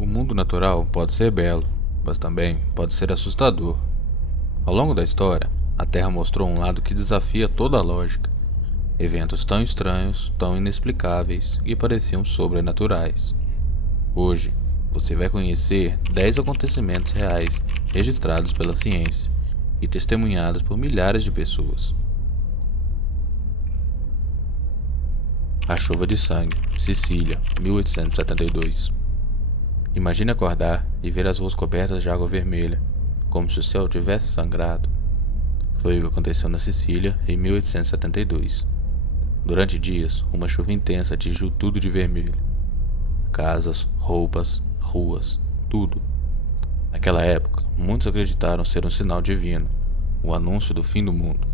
O mundo natural pode ser belo, mas também pode ser assustador. Ao longo da história, a Terra mostrou um lado que desafia toda a lógica. Eventos tão estranhos, tão inexplicáveis e pareciam sobrenaturais. Hoje, você vai conhecer 10 acontecimentos reais registrados pela ciência e testemunhados por milhares de pessoas. A chuva de sangue, Sicília, 1872. Imagine acordar e ver as ruas cobertas de água vermelha, como se o céu tivesse sangrado. Foi o que aconteceu na Sicília em 1872. Durante dias, uma chuva intensa atingiu tudo de vermelho. Casas, roupas, ruas, tudo. Naquela época, muitos acreditaram ser um sinal divino, o anúncio do fim do mundo.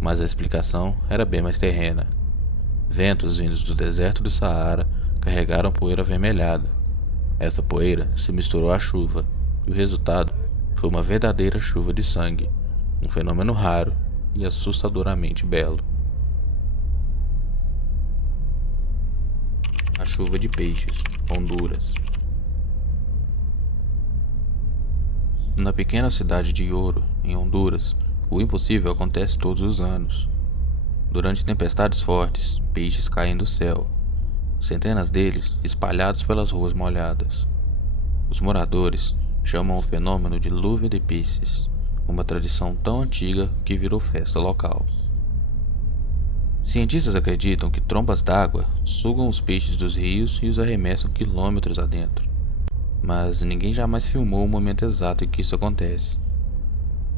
Mas a explicação era bem mais terrena. Ventos vindos do deserto do Saara carregaram poeira avermelhada. Essa poeira se misturou à chuva, e o resultado foi uma verdadeira chuva de sangue, um fenômeno raro e assustadoramente belo. A chuva de peixes, Honduras. Na pequena cidade de Yoro, em Honduras, o impossível acontece todos os anos. Durante tempestades fortes, peixes caem do céu, centenas deles espalhados pelas ruas molhadas. Os moradores chamam o fenômeno de lluvia de peces, uma tradição tão antiga que virou festa local. Cientistas acreditam que trompas d'água sugam os peixes dos rios e os arremessam quilômetros adentro, mas ninguém jamais filmou o momento exato em que isso acontece.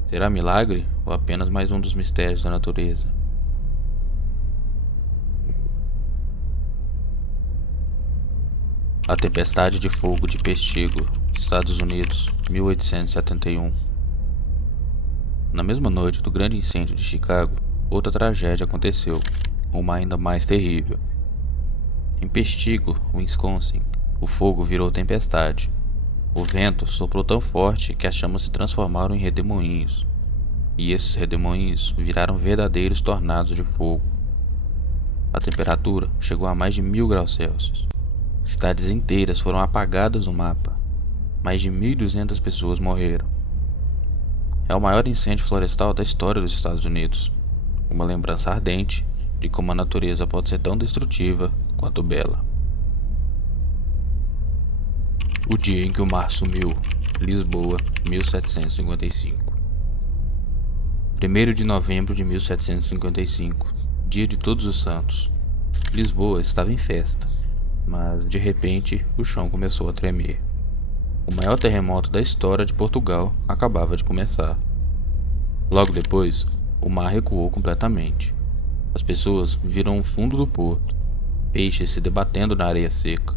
Será milagre ou apenas mais um dos mistérios da natureza? A Tempestade de Fogo de Peshtigo, Estados Unidos, 1871. Na mesma noite do grande incêndio de Chicago, outra tragédia aconteceu, uma ainda mais terrível. Em Peshtigo, Wisconsin, o fogo virou tempestade. O vento soprou tão forte que as chamas se transformaram em redemoinhos, e esses redemoinhos viraram verdadeiros tornados de fogo. A temperatura chegou a mais de 1000 graus Celsius. Cidades inteiras foram apagadas do mapa. Mais de 1.200 pessoas morreram. É o maior incêndio florestal da história dos Estados Unidos. Uma lembrança ardente de como a natureza pode ser tão destrutiva quanto bela. O dia em que o mar sumiu, Lisboa, 1755. 1º de novembro de 1755, dia de Todos os Santos. Lisboa estava em festa, mas de repente o chão começou a tremer. O maior terremoto da história de Portugal acabava de começar. Logo depois, o mar recuou completamente. As pessoas viram o fundo do porto, peixes se debatendo na areia seca.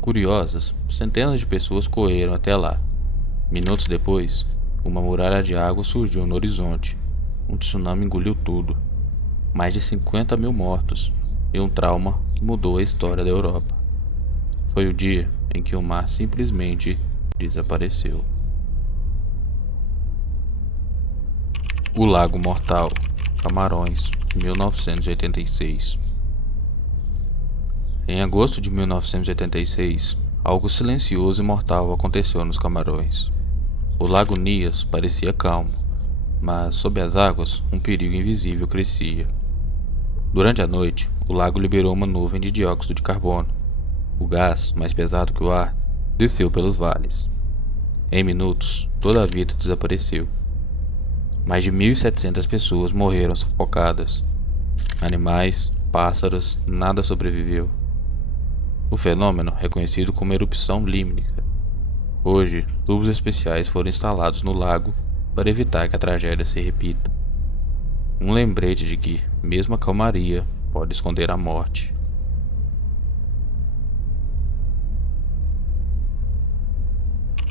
Curiosas, centenas de pessoas correram até lá. Minutos depois, uma muralha de água surgiu no horizonte. Um tsunami engoliu tudo. Mais de 50.000 mortos e um trauma que mudou a história da Europa. Foi o dia em que o mar simplesmente desapareceu. O Lago Mortal, Camarões, 1986. Em agosto de 1986, algo silencioso e mortal aconteceu nos Camarões. O Lago Nias parecia calmo, mas sob as águas um perigo invisível crescia. Durante a noite, o lago liberou uma nuvem de dióxido de carbono. O gás, mais pesado que o ar, desceu pelos vales. Em minutos, toda a vida desapareceu. Mais de 1.700 pessoas morreram sufocadas. Animais, pássaros, nada sobreviveu. O fenômeno é conhecido como erupção límnica. Hoje, tubos especiais foram instalados no lago para evitar que a tragédia se repita. Um lembrete de que, mesmo a calmaria, pode esconder a morte.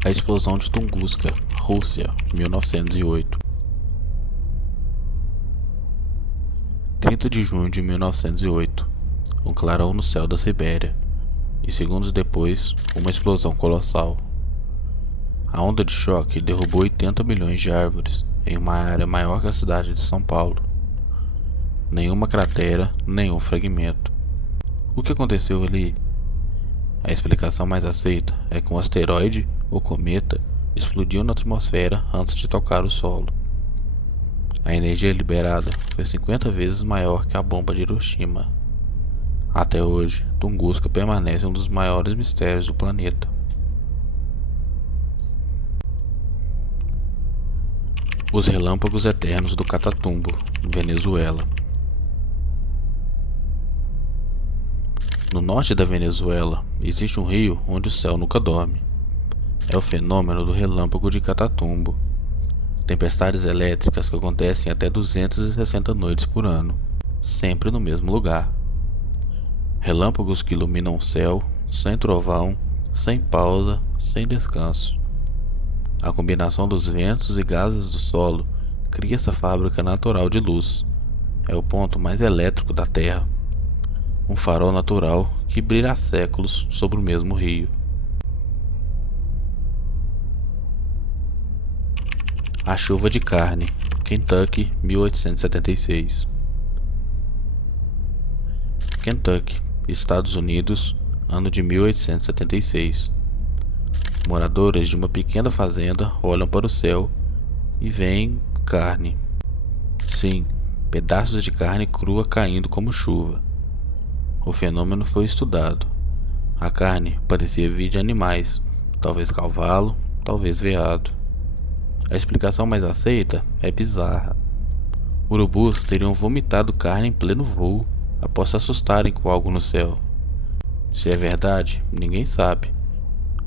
A explosão de Tunguska, Rússia, 1908. 30 de junho de 1908. Um clarão no céu da Sibéria. E segundos depois, uma explosão colossal. A onda de choque derrubou 80 milhões de árvores em uma área maior que a cidade de São Paulo. Nenhuma cratera, nenhum fragmento. O que aconteceu ali? A explicação mais aceita é que um asteroide ou cometa explodiu na atmosfera antes de tocar o solo. A energia liberada foi 50 vezes maior que a bomba de Hiroshima. Até hoje, Tunguska permanece um dos maiores mistérios do planeta. Os relâmpagos eternos do Catatumbo, Venezuela. No norte da Venezuela, existe um rio onde o céu nunca dorme. É o fenômeno do relâmpago de Catatumbo. Tempestades elétricas que acontecem até 260 noites por ano, sempre no mesmo lugar. Relâmpagos que iluminam o céu, sem trovão, sem pausa, sem descanso. A combinação dos ventos e gases do solo cria essa fábrica natural de luz. É o ponto mais elétrico da Terra. Um farol natural que brilha há séculos sobre o mesmo rio. A chuva de carne, Kentucky, 1876. Kentucky, Estados Unidos, ano de 1876. Moradores de uma pequena fazenda olham para o céu e veem carne. Sim, pedaços de carne crua caindo como chuva. O fenômeno foi estudado. A carne parecia vir de animais, talvez cavalo, talvez veado. A explicação mais aceita é bizarra. Urubus teriam vomitado carne em pleno voo após se assustarem com algo no céu. Se é verdade, ninguém sabe,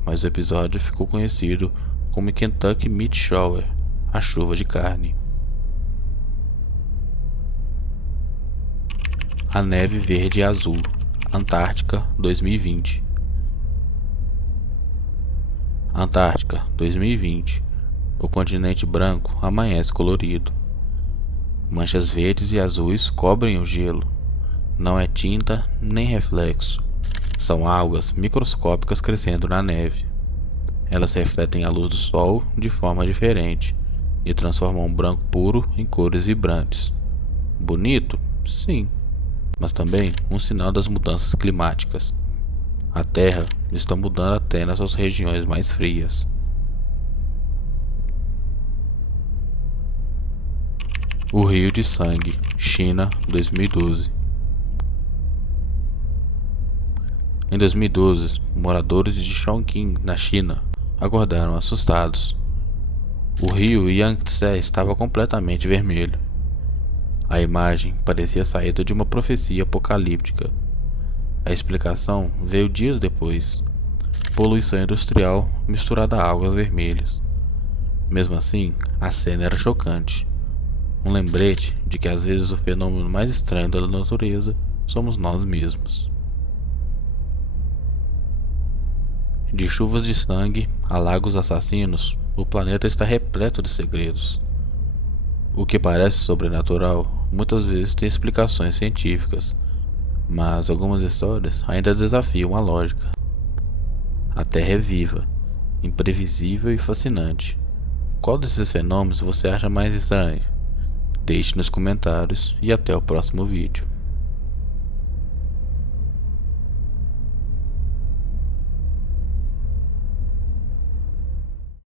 mas o episódio ficou conhecido como Kentucky Meat Shower, a chuva de carne. A neve verde e azul, Antártica, 2020. Antártica, 2020. O continente branco amanhece colorido. Manchas verdes e azuis cobrem o gelo. Não é tinta nem reflexo. São algas microscópicas crescendo na neve. Elas refletem a luz do sol de forma diferente e transformam o branco puro em cores vibrantes. Bonito? Sim, mas também um sinal das mudanças climáticas. A Terra está mudando até nas suas regiões mais frias. O Rio de Sangue, China, 2012. Em 2012, moradores de Chongqing, na China, acordaram assustados. O rio Yangtze estava completamente vermelho. A imagem parecia saída de uma profecia apocalíptica. A explicação veio dias depois. Poluição industrial misturada a algas vermelhas. Mesmo assim, a cena era chocante. Um lembrete de que às vezes o fenômeno mais estranho da natureza somos nós mesmos. De chuvas de sangue a lagos assassinos, o planeta está repleto de segredos. O que parece sobrenatural muitas vezes tem explicações científicas, mas algumas histórias ainda desafiam a lógica. A Terra é viva, imprevisível e fascinante. Qual desses fenômenos você acha mais estranho? Deixe nos comentários e até o próximo vídeo.